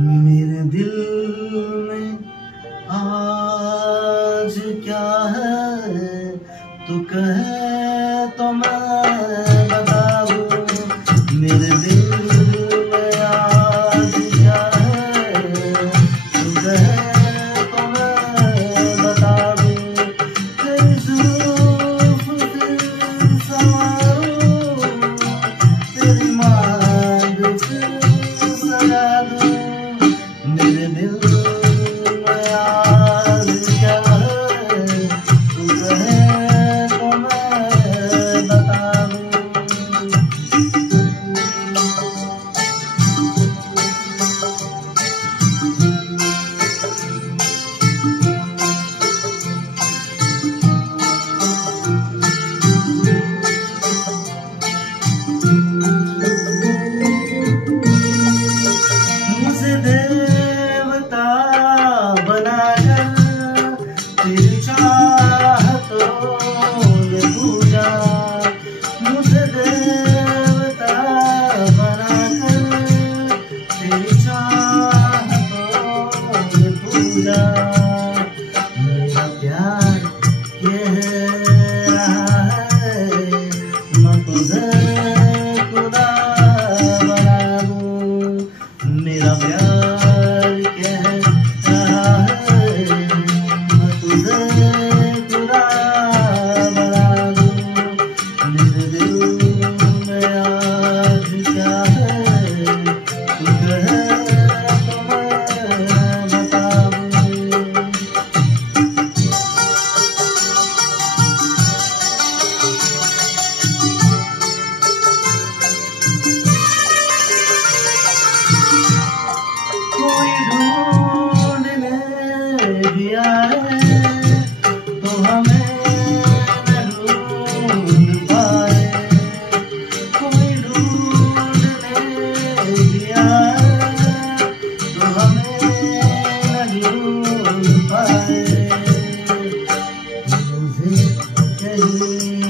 मेरे दिल में आज क्या है, तू कहे तो मैं बता दूं। मेरे दिल में आज क्या है, तू कहे तो मैं बता दूं। तेरी जुल्फ फिर संवारूं, तेरी मांग फिर सजा दूं। मेरे दिल में आज क्या है, तू कहे तो मैं बता दूं। मुझे देवता बनाकर तेरी चाहतों ने पूजा। मुझे देवता बनाकर तेरी चाहतों ने पूजा। मेरा प्यार कह रहा है, मैं तुझे खुदा बना दूं। मेरा प्यार कह रहा है, मैं तुझे खुदा बना दूं। मेरे दिल में आज क्या है, तू कहे तो मैं बता दूं। कोई ढूंढने भी आए तो हमें न ढूंढ पाए। कोई ढूंढने भी आए तो हमें न ढूंढ पाए। मुझे कहीं